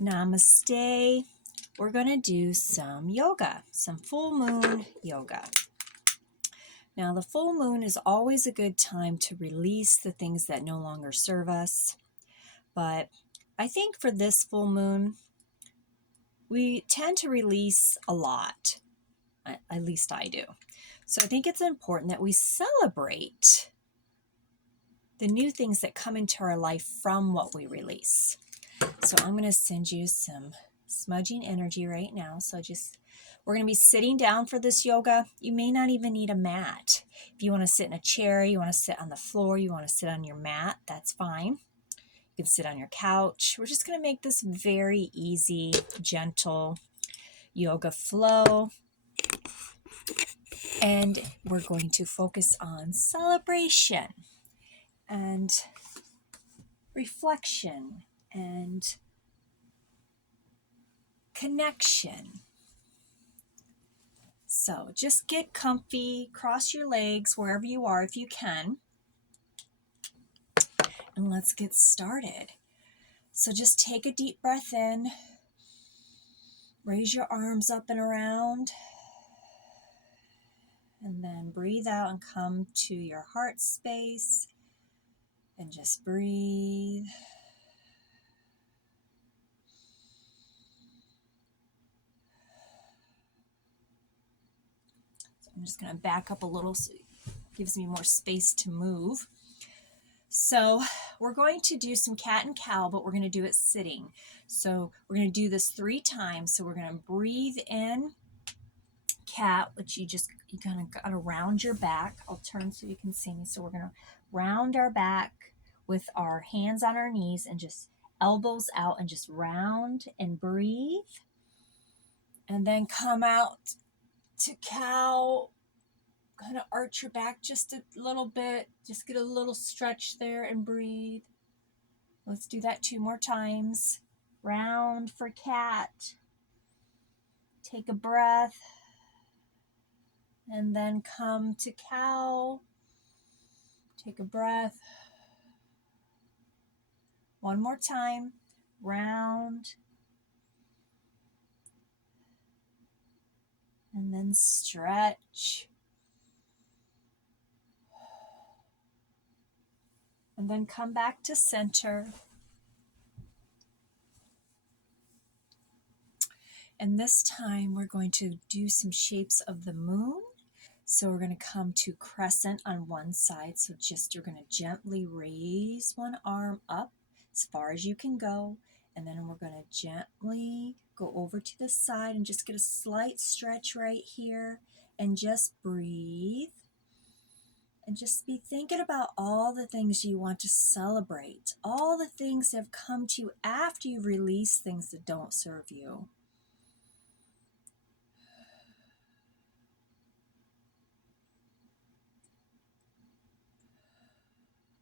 Namaste. We're going to do some yoga, some full moon yoga. Now, the full moon is always a good time to release the things that no longer serve us. But I think for this full moon, we tend to release a lot. At least I do. So I think it's important that we celebrate the new things that come into our life from what we release. So I'm going to send you some smudging energy right now. So we're going to be sitting down for this yoga. You may not even need a mat. If you want to sit in a chair, you want to sit on the floor, you want to sit on your mat, that's fine. You can sit on your couch. We're just going to make this very easy, gentle yoga flow. And we're going to focus on celebration and reflection and connection. So just get comfy, cross your legs wherever you are if you can, and let's get started. So just take a deep breath in, raise your arms up and around, and then breathe out and come to your heart space, and just breathe. So I'm just going to back up a little so it gives me more space to move. So we're going to do some cat and cow, but we're going to do it sitting. So we're going to do this 3 times. So we're going to breathe in cat, which you kind of got to round your back. I'll turn so you can see me. So we're going to round our back with our hands on our knees and just elbows out and just round and breathe. And then come out to cow. Kind of arch your back just a little bit. Just get a little stretch there and breathe. Let's do that 2 more times. Round for cat. Take a breath. And then come to cow. Take a breath. 1 more time. Round. And then stretch. And then come back to center. And this time we're going to do some shapes of the moon. So we're going to come to crescent on one side. So you're going to gently raise one arm up as far as you can go. And then we're going to gently go over to the side and just get a slight stretch right here. And just breathe. And just be thinking about all the things you want to celebrate. All the things that have come to you after you've released things that don't serve you.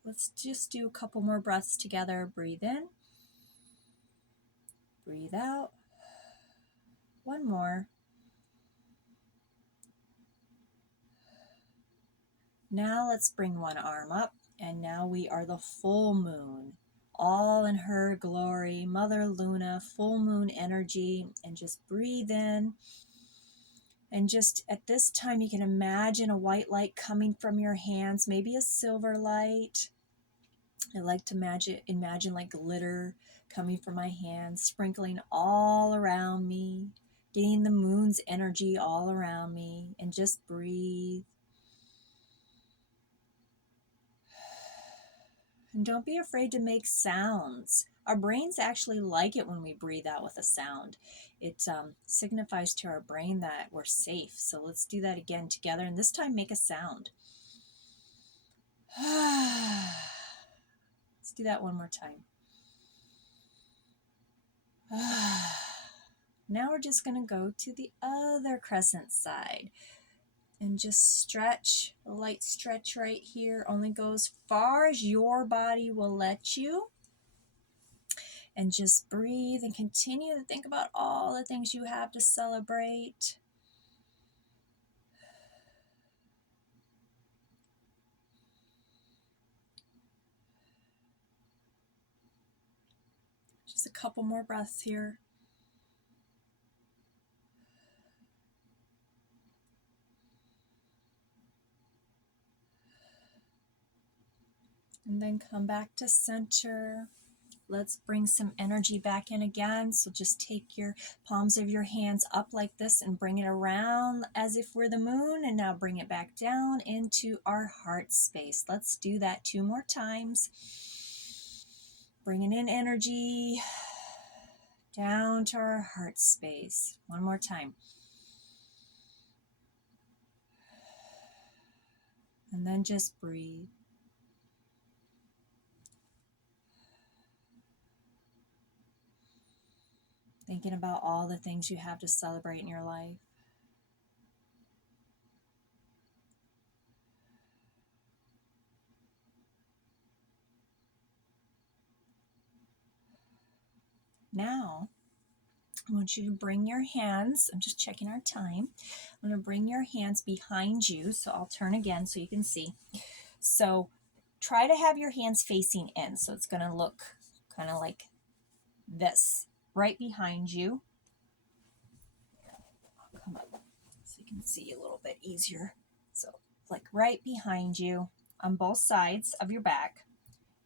Let's just do a couple more breaths together. Breathe in. Breathe out. 1 more. Now let's bring one arm up, and now we are the full moon, all in her glory, Mother Luna, full moon energy, and just breathe in. And just at this time, you can imagine a white light coming from your hands, maybe a silver light. I like to imagine like glitter coming from my hands, sprinkling all around me, getting the moon's energy all around me, and just breathe. And don't be afraid to make sounds. Our brains actually like it when we breathe out with a sound. It signifies to our brain that we're safe. So let's do that again together. And this time make a sound. Let's do that 1 more time. Now we're just going to go to the other crescent side. And just stretch, a light stretch right here. Only go as far as your body will let you. And just breathe and continue to think about all the things you have to celebrate. Just a couple more breaths here. And then come back to center. Let's bring some energy back in again. So just take your palms of your hands up like this and bring it around as if we're the moon. And now bring it back down into our heart space. Let's do that 2 more times. Bringing in energy down to our heart space. 1 more time. And then just breathe. Thinking about all the things you have to celebrate in your life. Now, I want you to bring your hands, I'm just checking our time. I'm going to bring your hands behind you. So I'll turn again so you can see. So try to have your hands facing in. So it's going to look kind of like this, right behind you. I'll come up so you can see a little bit easier. So like right behind you on both sides of your back,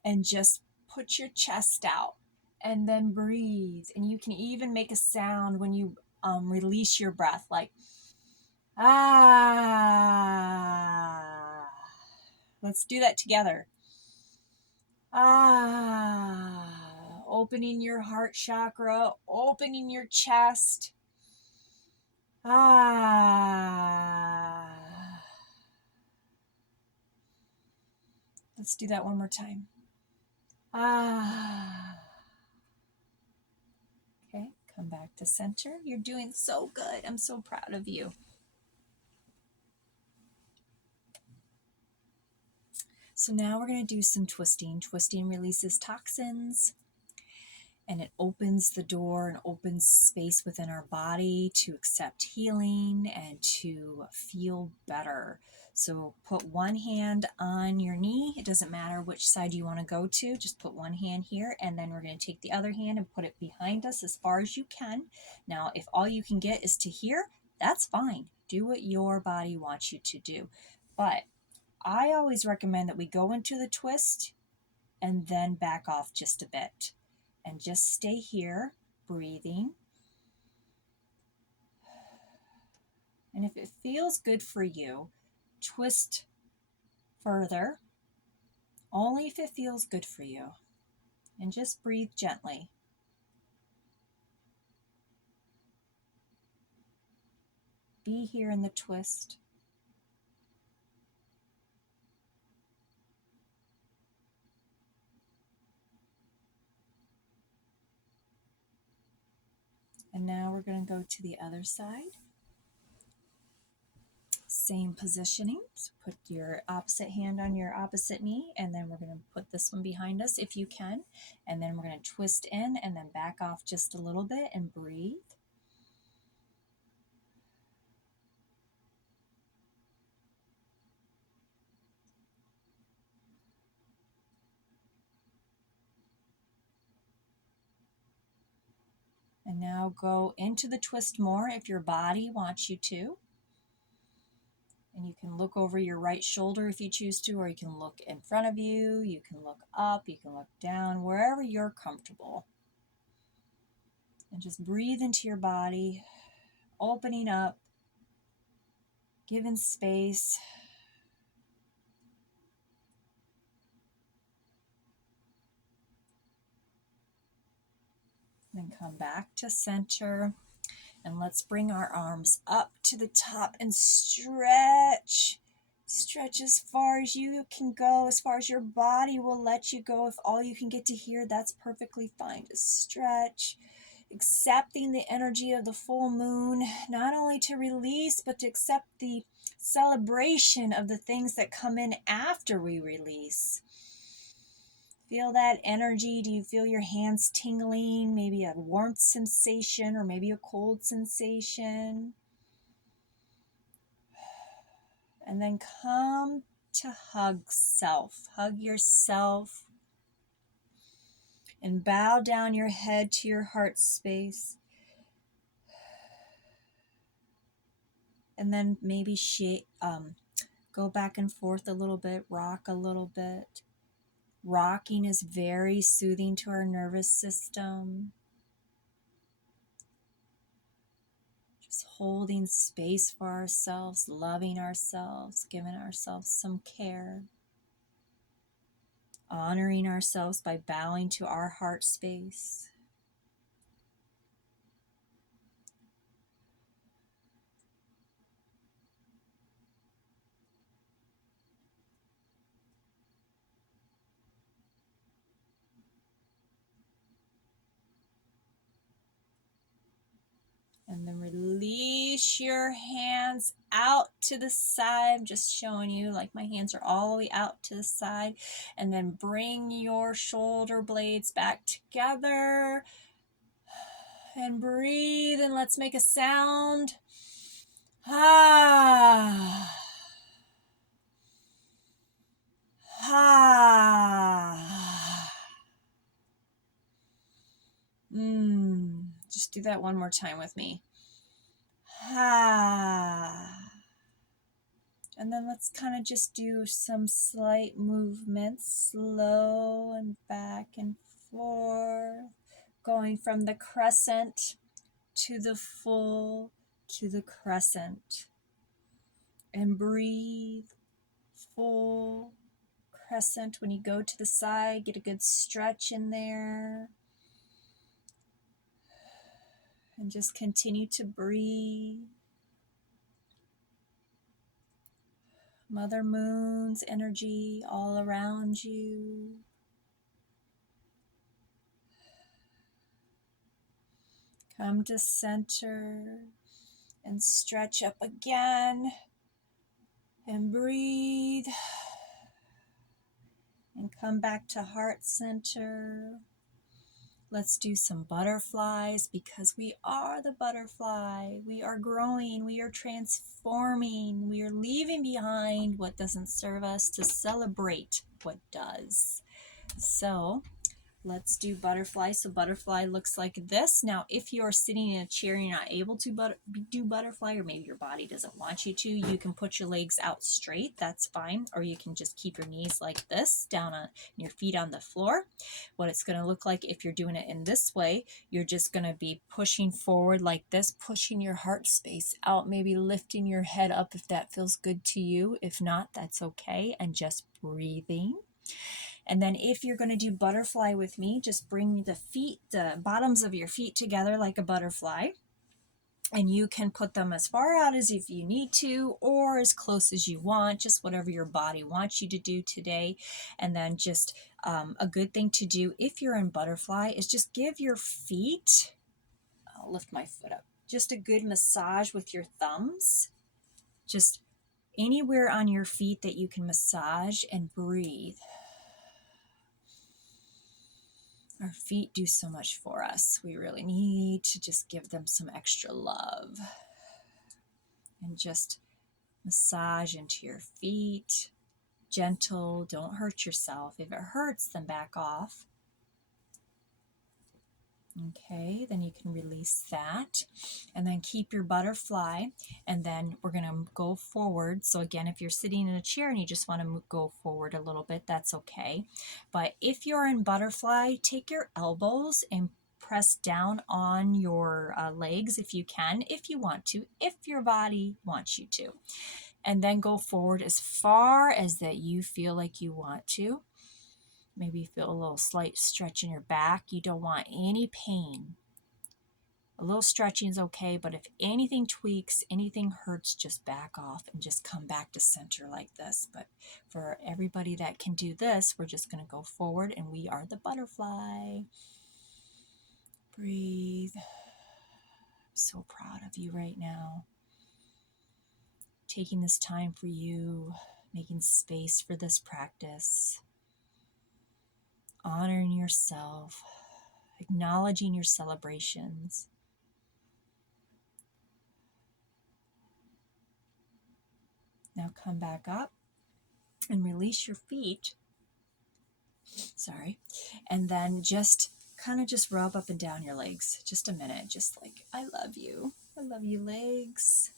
and just put your chest out and then breathe. And you can even make a sound when you release your breath, like ah. Let's do that together. Ah. Opening your heart chakra, opening your chest. Ah. Let's do that 1 more time. Ah. Okay, come back to center. You're doing so good. I'm so proud of you. So now we're going to do some twisting. Twisting releases toxins, and it opens the door and opens space within our body to accept healing and to feel better. So put one hand on your knee. It doesn't matter which side you want to go to. Just put one hand here, and then we're going to take the other hand and put it behind us as far as you can. Now, if all you can get is to here, that's fine. Do what your body wants you to do. But I always recommend that we go into the twist and then back off just a bit. And just stay here, breathing. And if it feels good for you, twist further, only if it feels good for you. And just breathe gently. Be here in the twist. And now we're going to go to the other side. Same positioning. So put your opposite hand on your opposite knee, and then we're going to put this one behind us if you can. And then we're going to twist in and then back off just a little bit and breathe. And now go into the twist more if your body wants you to. And you can look over your right shoulder if you choose to, or you can look in front of you, you can look up, you can look down, wherever you're comfortable. And just breathe into your body, opening up, giving space. Then come back to center. And let's bring our arms up to the top and stretch. Stretch as far as you can go, as far as your body will let you go. If all you can get to here, that's perfectly fine. Just stretch, accepting the energy of the full moon, not only to release, but to accept the celebration of the things that come in after we release. Feel that energy. Do you feel your hands tingling? Maybe a warmth sensation or maybe a cold sensation. And then come to hug self. Hug yourself And bow down your head to your heart space. And then maybe go back and forth a little bit, rock a little bit. Rocking is very soothing to our nervous system. Just holding space for ourselves, loving ourselves, giving ourselves some care. Honoring ourselves by bowing to our heart space. And then release your hands out to the side. I'm just showing you like my hands are all the way out to the side. And then bring your shoulder blades back together. And breathe, and let's make a sound. Ah. Ah. Just do that one more time with me. Ah. And then let's kind of just do some slight movements, slow and back and forth, going from the crescent to the full to the crescent. And breathe, full crescent. When you go to the side, get a good stretch in there. And just continue to breathe. Mother Moon's energy all around you. Come to center and stretch up again. And breathe. And come back to heart center. Let's do some butterflies because we are the butterfly. We are growing. We are transforming. We are leaving behind what doesn't serve us to celebrate what does. So let's do butterfly. So butterfly looks like this. Now, if you are sitting in a chair and you're not able to do butterfly, or maybe your body doesn't want you to, you can put your legs out straight. That's fine. Or you can just keep your knees like this, down on your feet on the floor. What it's going to look like if you're doing it in this way, you're just going to be pushing forward like this, pushing your heart space out, maybe lifting your head up if that feels good to you. If not, that's okay. And just breathing. And then if you're going to do butterfly with me, just bring the bottoms of your feet together like a butterfly. And you can put them as far out as if you need to, or as close as you want, just whatever your body wants you to do today. And then just a good thing to do if you're in butterfly is just give your feet, I'll lift my foot up, just a good massage with your thumbs. Just anywhere on your feet that you can massage, and breathe. Our feet do so much for us. We really need to just give them some extra love. And just massage into your feet. Gentle, don't hurt yourself. If it hurts, then back off. Okay, then you can release that. And then keep your butterfly. And then we're going to go forward. So again, if you're sitting in a chair and you just want to go forward a little bit, that's okay. But if you're in butterfly, take your elbows and press down on your legs if you can, if you want to, if your body wants you to. And then go forward as far as that you feel like you want to. Maybe feel a little slight stretch in your back. You don't want any pain. A little stretching is okay, but if anything tweaks, anything hurts, just back off and just come back to center like this. But for everybody that can do this, we're just going to go forward, and we are the butterfly. Breathe. I'm so proud of you right now. Taking this time for you, making space for this practice. Honoring yourself, acknowledging your celebrations. Now come back up and release your feet. And then just kind of just rub up and down your legs. Just a minute. Just like, I love you. I love you, legs.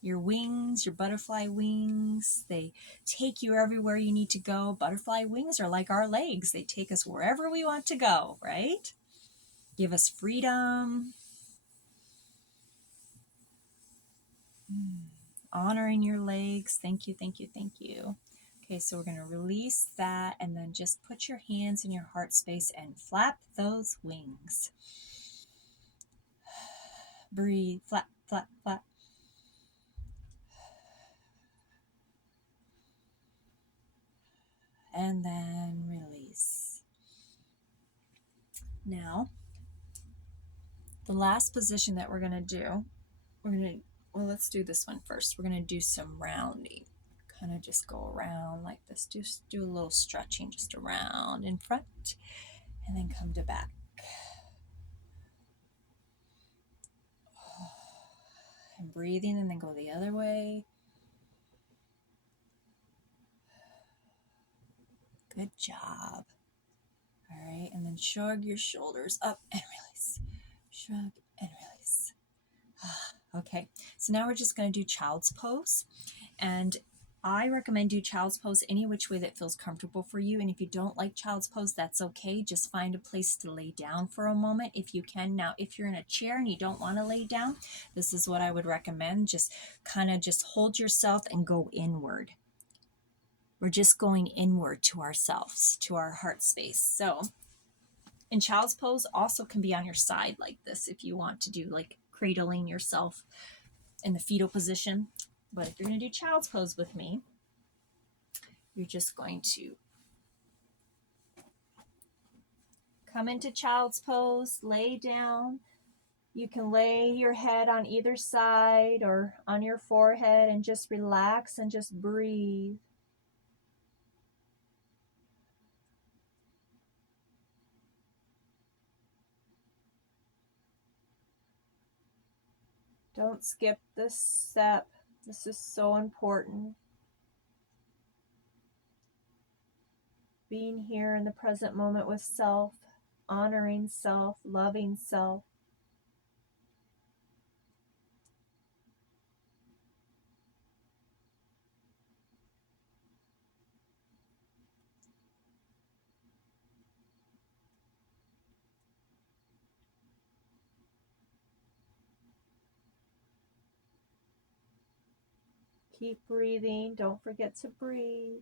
Your wings, your butterfly wings, they take you everywhere you need to go. Butterfly wings are like our legs. They take us wherever we want to go, right? Give us freedom. Honoring your legs. Thank you, thank you, thank you. Okay, so we're going to release that and then just put your hands in your heart space and flap those wings. Breathe, flap, flap, flap. And then release. Now, the last position that we're going to do, well, let's do this one first. We're going to do some rounding. Kind of just go around like this. Just do a little stretching just around in front and then come to back. And breathing and then go the other way. Good job. All right, and then shrug your shoulders up and release. Shrug and release. Okay, so now we're just going to do child's pose. And I recommend do child's pose any which way that feels comfortable for you. And if you don't like child's pose, that's okay. Just find a place to lay down for a moment if you can. Now, if you're in a chair and you don't want to lay down, this is what I would recommend. Just kind of just hold yourself and go inward. We're just going inward to ourselves, to our heart space. So, and child's pose also can be on your side like this if you want to do like cradling yourself in the fetal position. But if you're going to do child's pose with me, you're just going to come into child's pose, lay down. You can lay your head on either side or on your forehead and just relax and just breathe. Don't skip this step. This is so important. Being here in the present moment with self, honoring self, loving self. Keep breathing. Don't forget to breathe.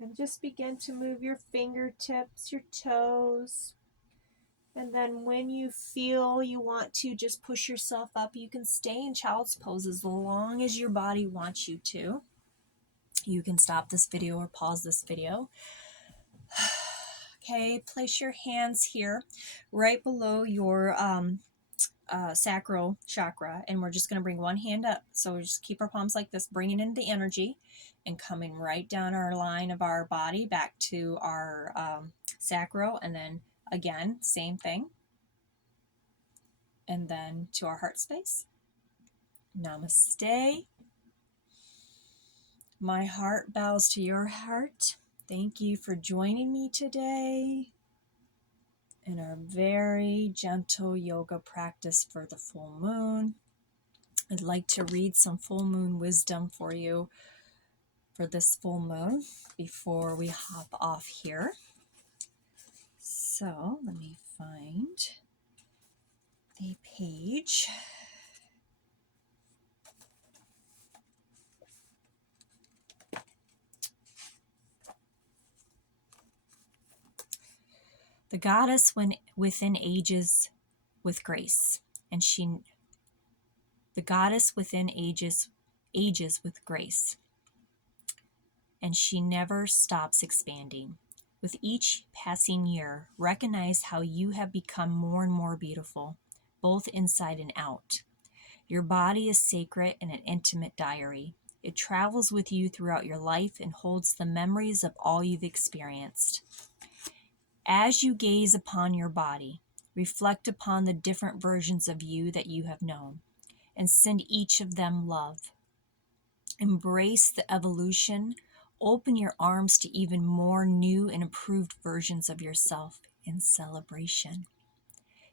And just begin to move your fingertips, your toes. And then when you feel you want to just push yourself up, you can stay in child's pose as long as your body wants you to. You can stop this video or pause this video. Okay, place your hands here right below your sacral chakra, and we're just going to bring one hand up. So we just keep our palms like this, bringing in the energy and coming right down our line of our body back to our sacral, and then again, same thing, and then to our heart space. Namaste. My heart bows to your heart. Thank you for joining me today in our very gentle yoga practice for the full moon. I'd like to read some full moon wisdom for you for this full moon before we hop off here. So let me find the page. The goddess within ages with grace, and the goddess within ages with grace, and she never stops expanding. With each passing year, recognize how you have become more and more beautiful, both inside and out. Your body is sacred and an intimate diary. It travels with you throughout your life and holds the memories of all you've experienced. As you gaze upon your body, Reflect upon the different versions of you that you have known and send each of them love. Embrace the evolution. Open your arms to even more new and improved versions of yourself in celebration.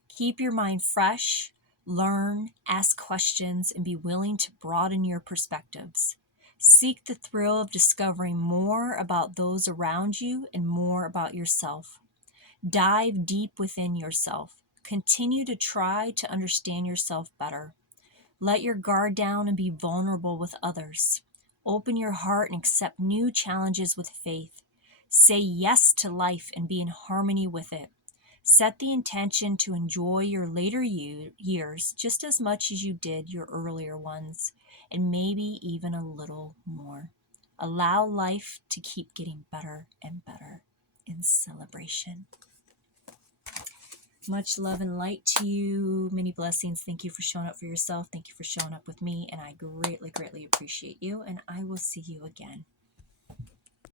Keep your mind fresh, learn, ask questions, and be willing to broaden your perspectives. Seek the thrill of discovering more about those around you and more about yourself. Dive deep within yourself. Continue to try to understand yourself better. Let your guard down and be vulnerable with others. Open your heart and accept new challenges with faith. Say yes to life and be in harmony with it. Set the intention to enjoy your later years just as much as you did your earlier ones, and maybe even a little more. Allow life to keep getting better and better in celebration. Much love and light to you. Many blessings. Thank you for showing up for yourself. Thank you for showing up with me. And I greatly, greatly appreciate you. And I will see you again.